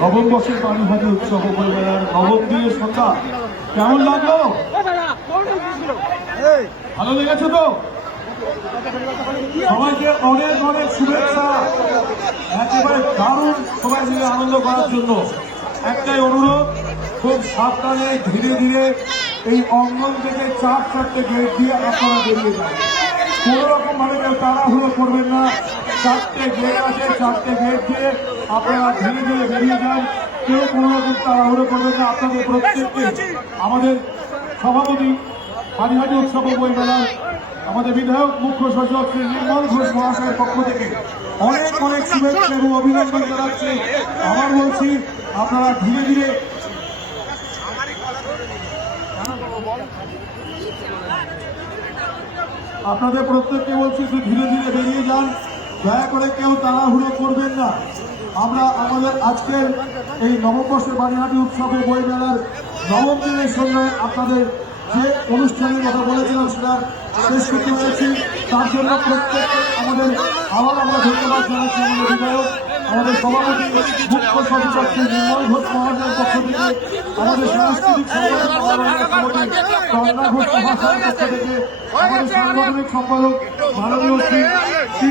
নবম বর্ষের পানিভাজি উৎসব উপজেলার নবম দিনের সন্ধ্যা। কেমন লাগল? ভালো লেগেছে তো? সবাইকে অনেক অনেক শুভেচ্ছা। একেবারে দারুণ সবাই মিলে আনন্দ করার জন্য। একটাই অনুরোধ খুব সাবধানে ধীরে ধীরে এই অঙ্গন থেকে চার চারটে গেট দিয়ে আপনারা বেরিয়ে যান কোন রকম ভাবে কেউ তাড়াহুড়ো করবেন না। চারটে গেট আছে, চারটে গেট দিয়ে আপনারা ধীরে ধীরে বেরিয়ে যান। কেউ কোনো রকম তাড়াহুড়ো করবেন না। আপনাদের প্রত্যেককে আমাদের সভাপতি হাজিহাজি উৎসব বই মেলার আমাদের বিধায়ক, মুখ্য সচিব শ্রী নির্মল ঘোষ মহাশয়ের পক্ষ থেকে অনেক অনেক শুভেচ্ছা এবং অভিনন্দন জানাচ্ছি। আবার বলছি, আপনারা ধীরে ধীরে আপনাদের প্রত্যেককে বলছি যে ধীরে ধীরে বেরিয়ে যান। দয়া করে কেউ তাড়াহুড়ো করবেন না। আমরা আমাদের আজকের এই নববর্ষের বাণীহাটি উৎসবে বই মেলার নবম দিনের সঙ্গে আপনাদের যে অনুষ্ঠানের কথা বলেছিলাম সেটা শেষ করতে পেরেছি। তার জন্য প্রত্যেককে আমাদের আবার আমরা ধন্যবাদ জানাচ্ছি, আমাদের বিধায়ক আমাদের সভাপতি, মুখ্য সচেতক শ্রী নির্মল ঘোষ মহাশয়ের পক্ষ থেকে, আমাদের সাংস্কৃতিক সংগঠন ঘোষ মহাশয়ের পক্ষ থেকে, আমাদের সাংগঠনিক সম্পাদক, মাননীয় শ্রী